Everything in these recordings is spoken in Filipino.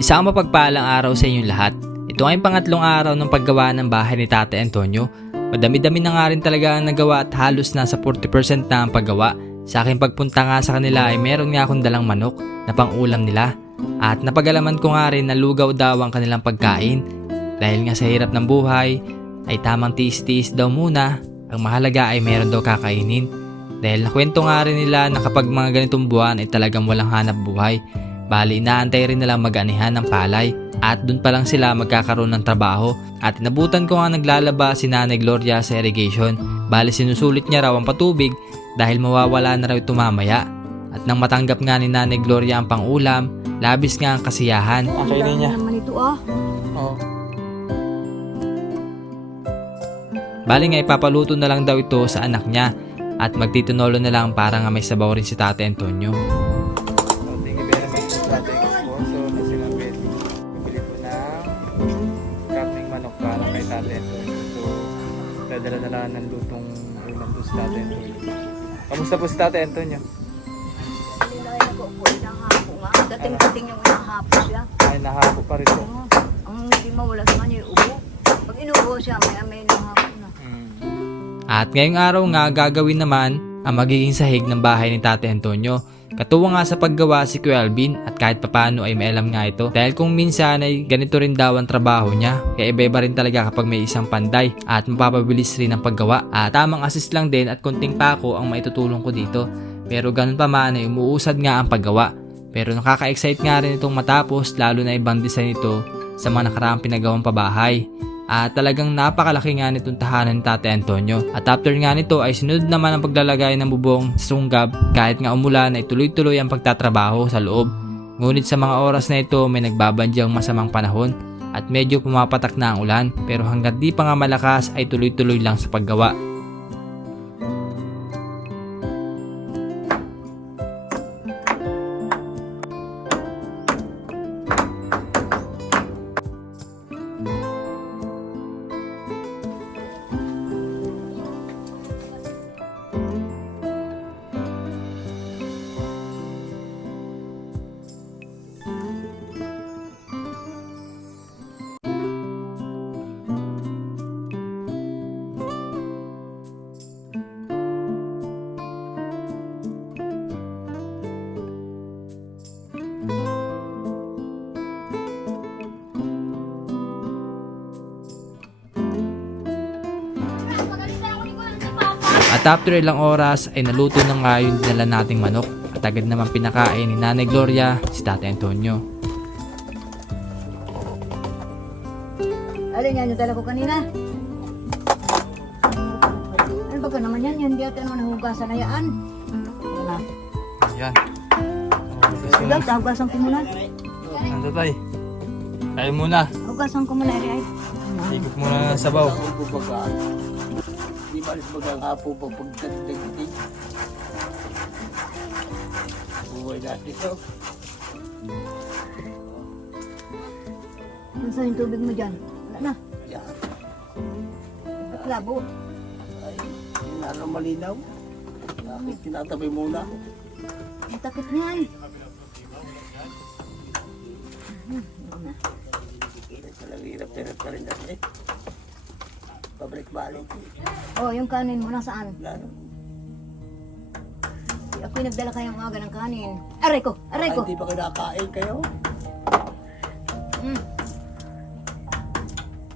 Isang mapagpalang araw sa inyong lahat. Ito ay pangatlong araw ng paggawa ng bahay ni Tate Antonio. Madami-dami na nga rin talaga ang nagawa at halos nasa 40% na ang paggawa. Sa aking pagpunta nga sa kanila ay meron nga akong dalang manok na pang-ulam nila. At napagalaman ko nga rin na lugaw daw ang kanilang pagkain. Dahil nga sa hirap ng buhay ay tamang tiis-tiis daw muna. Ang mahalaga ay meron daw kakainin. Dahil nakwento nga rin nila na kapag mga ganitong buwan ay talagang walang hanap buhay. Bali, inaantay rin nilang mag-anihan ng palay at dun pa lang sila magkakaroon ng trabaho. At inabutan ko nga naglalaba si Nanay Gloria sa irrigation. Bali, sinusulit niya raw ang patubig dahil mawawala na raw ito mamaya. At nang matanggap nga ni Nanay Gloria ang pangulam, labis nga ang kasiyahan. Kainin niya. Naman ito ah. Oo. Bali nga ipapaluto na lang daw ito sa anak niya at magtitinolo na lang para nga may sabaw rin si Tate Antonio. So, thank you very much sa ating sponsor na si Mabel. Bibili ko ng karning manok para kay Tate Antonio. So, dadala na lang ng lutong ulam doon sa Tate Antonio. Kamusta po si Tate Antonio? Nilay na ko po ng hapo nga. Dating-dating yung inahapo siya. Ay, nahapo pa rin po. Ang hindi mawala sa kanya yung ubo. Pag inubo siya, may nahapo na. At ngayong araw nga gagawin naman ang magiging sahig ng bahay ni Tate Antonio. Katuwa nga sa paggawa si Kuya Alvin at kahit papano ay may alam nga ito. Dahil kung minsan ay ganito rin daw ang trabaho niya. Kaya iba-iba rin talaga kapag may isang panday at mapapabilis rin ang paggawa. At tamang assist lang din at konting pako ang maitutulong ko dito. Pero ganun pa man ay umuusad nga ang paggawa. Pero nakaka-excite nga rin itong matapos lalo na ibang design ito sa mga nakaraang pinagawang pabahay. At talagang napakalaki nga nitong tahanan ni Tate Antonio. At after nga nito ay sinunod naman ang paglalagay ng bubong sa sunggab kahit nga umulan ay tuloy-tuloy ang pagtatrabaho sa loob. Ngunit sa mga oras na ito may nagbabandyang masamang panahon at medyo pumapatak na ang ulan pero hanggat di pa nga malakas ay tuloy-tuloy lang sa paggawa. At after ilang oras ay naluto na nga yung dinala nating manok at agad naman pinakain ni Nanay Gloria si Tate Antonio. Alin yan yung dala ko kanina? Ano ba ka naman yan? Yan di ata naman nahugasan na yan. Wala. Yan. Sige, hugasan ko muna. Nandito tayo. Tayo muna. Hugasan ko muna, Ari. Ikot muna ng sabaw. Di ba alis bagang hapo pa pagdagdag-dig? Buhay natin ito. Saan yung tubig mo dyan? Wala na. Yan. Ba't labo? Ay, hindi malinaw. Bakit tinatabay muna? Ang takot niyan. Kaya talagang hirap-hirap ka rin natin. Pabalik-balik. Oh, yung kanin mo nasaan? Lalo. Ako'y nagdala kayong umaga ng kanin. Aray ko! Aray Ay, ko! hindi pa kinakain kayo?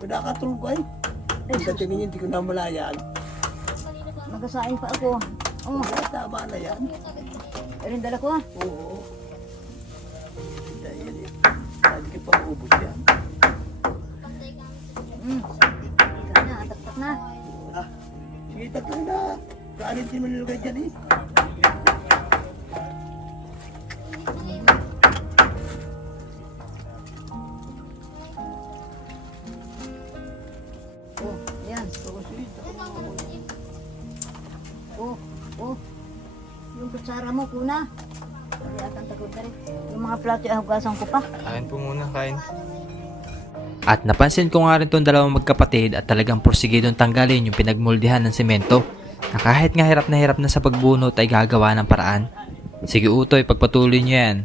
Pinakatulog ay. Ang dating ninyo, hindi ko na malayan. Magasain pa ako. Oh, Tama na yan. rin dala ko ah. Oo. Dahil hindi ka pa maubos yan. Sana, atak-tak na. Ah, sige, tatlong na. Kaanin din mo nilagay dyan eh. Oh, yan. Oh, oh. Yung kutsara mo, kuna. Kaya atang takot na rin. Yung mga plato, hugasan ko pa. Kain po muna, kain. At napansin ko nga rin itong dalawang magkapatid at talagang porsigidong tanggalin yung pinagmuldihan ng semento na kahit nga hirap na sa pagbunot ay gagawa ng paraan. Sige Utoy, pagpatuloy niyo yan.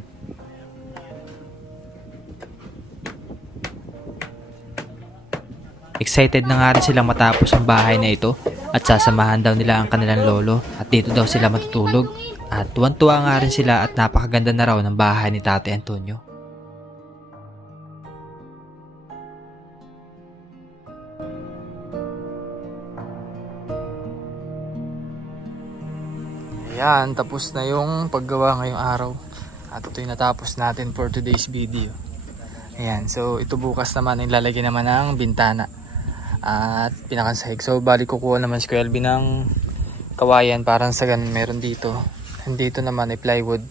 Excited na nga rin silang matapos ang bahay na ito at sasamahan daw nila ang kanilang lolo at dito daw sila matutulog. At tuwan-tuwa nga rin sila at napakaganda na raw ng bahay ni Tatay Antonio. Ayan, tapos na yung paggawa ngayong araw. At ito yung natapos natin for today's video. Ayan, so ito bukas naman yung lalagay naman ng bintana. At pinakansahig. So bali kukuha naman si Kuya Alvin ng kawayan parang sa ganun meron dito. Dito naman ay plywood.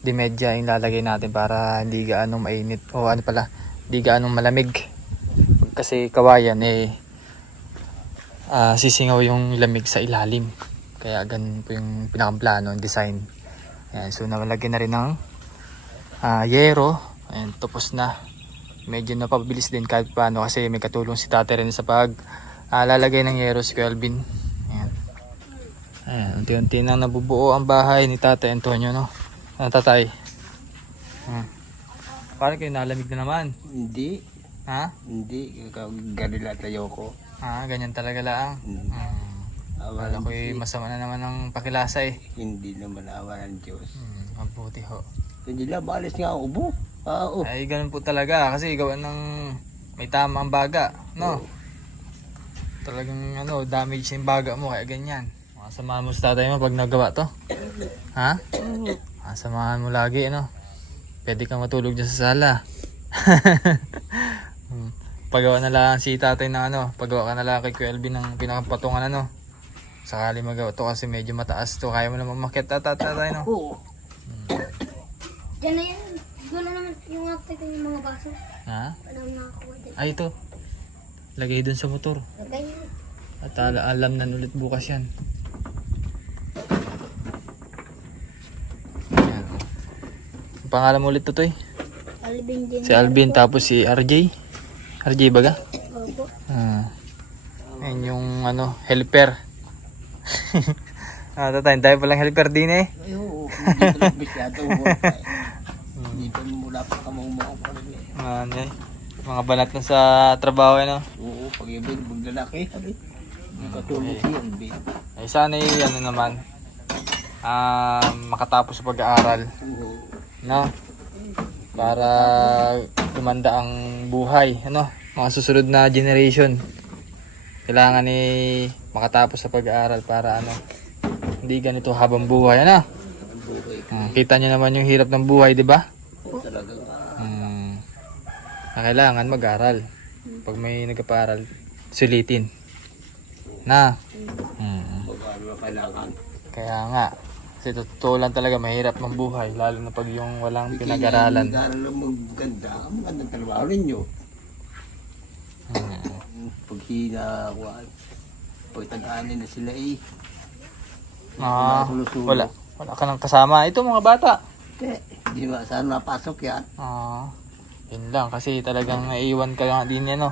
Di medya yung lalagay natin para hindi gaanong mainit. O ano pala, hindi gaanong malamig. Kasi kawayan sisingaw yung lamig sa ilalim. Kaya ganun po yung pinakaplano, yung design. Ayan, so namalagyan na rin ng yero. Ayan, tapos na. Medyo napabilis din kahit paano kasi may katulong si Tatay rin sa pag lalagay ng yero si Kuya Alvin. Ayan. Ayan, unti-unti nang nabubuo ang bahay ni Tatay Antonio, no? Ano, Tatay? Parang kayo nalamig na naman. Hindi. Ha? Hindi. Ganila tayo ko. Ganyan talaga lang. Alam ko masama na naman ang pakilasa eh. Hindi naman awa ng Diyos. Mabuti ho. Hindi lang, maalis nga ang ubo. Oo. Ay, ganun po talaga kasi gawa ng may tama ang baga, no? Talagang damage yung baga mo kaya ganyan. Samahan mo sa tatay mo pag nagawa to. Ha? Samahan mo lagi, Pwede kang matulog dyan sa sala. Pagawa na lang si tatay ng pagawa ka na lang kay Kuya Alvin ng pinakapatungan sakali magawa to kasi medyo mataas to. Kaya mo naman umakyat tatay, no? Oo. Diyan na yan. Doon na naman yung after ko yung mga baso. Ha? Walang nakakuha din. Ay, ito. Lagay dun sa motor. Ganyan. At alam na ulit bukas yan. Ayan. Ang pangalan mo ulit to, Toy? Alvin din. Si Alvin tapos si RJ. RJ baga? Opo. Ayan yung helper. Tatay, tayo palang helper din eh. Ay, oo. Hindi talagang bisyado. Hindi pa mula pa ka mga pa rin eh. Mga banat na sa trabaho, Oo, pag ibig, maglalaki. Katulog si Alvin. Ay, sana naman, makatapos sa pag-aaral. Oo. No? Para tumanda ang buhay, mga susunod na generation. Kailangan makatapos sa pag-aaral para hindi ganito habang buhay, kita niyo naman yung hirap ng buhay, di ba? Talagang Na kailangan mag-aral. Pag may nagpa-aral, sulitin. Na. mag-aaral kailangan. Kaya nga, kasi totoo lang talaga mahirap ng buhay, lalo na pag yung walang pinag-aralan. Mag-aaral lang maganda. Ang magandang trabaho ninyo. Pag pagtag-anin na sila Wala ka nang kasama. Ito mga bata. Hindi ba sana napasok yan? Yun lang, kasi talagang naiiwan ka nga din yan,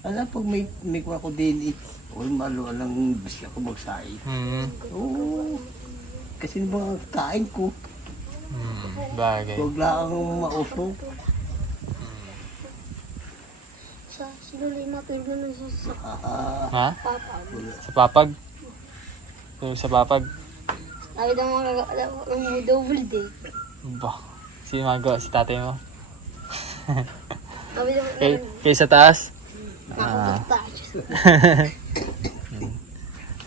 Alam, pag may kuha ko din malo lang bis ako magsain. Oo. Kasi mga kain ko. Bagay. Huwag lang mausok. Sa siluloy matulog na sa Ha? papag. Sa papag? Sa papag? Sabi daw mga double day. Bah, sino magawa? Si tatay mo? Sabi daw Kay sa taas? nakapagtouch.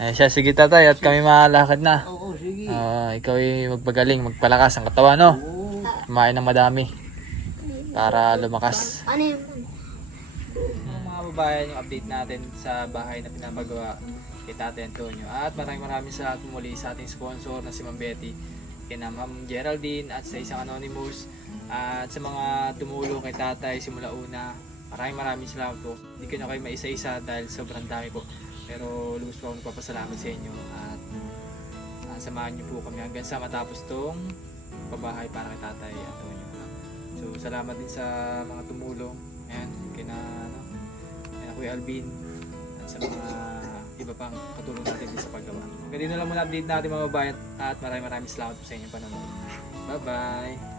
Siya, sige tatay, at kami malakad na. Oo, sige. Ikaw ay magpagaling, magpalakas ang katawan, no? Oo. Kumain ng madami para lumakas. Ano yun? Mga babayan, yung update natin sa bahay na pinapagawa kay Tatay Antonio. At maraming salamat muli sa ating sponsor na si Ma'am Betty, kina Ma'am Geraldine at sa isang anonymous, at sa mga tumulong kay Tatay simula una. Maraming salamat po. Hindi ko na kayo maisa-isa dahil sobrang dami po. Pero lubos po akong nagpapasalamat sa inyo at samahan niyo po kami hanggang sa matapos tong pabahay para kay Tatay Antonio. So salamat din sa mga tumulong. Ayan, kina Kuya Alvin at sa mga iba pang katulong natin din sa paggawa. Ganito lang muna update natin mga babayan at maraming salamat po sa inyong panonood. Bye bye!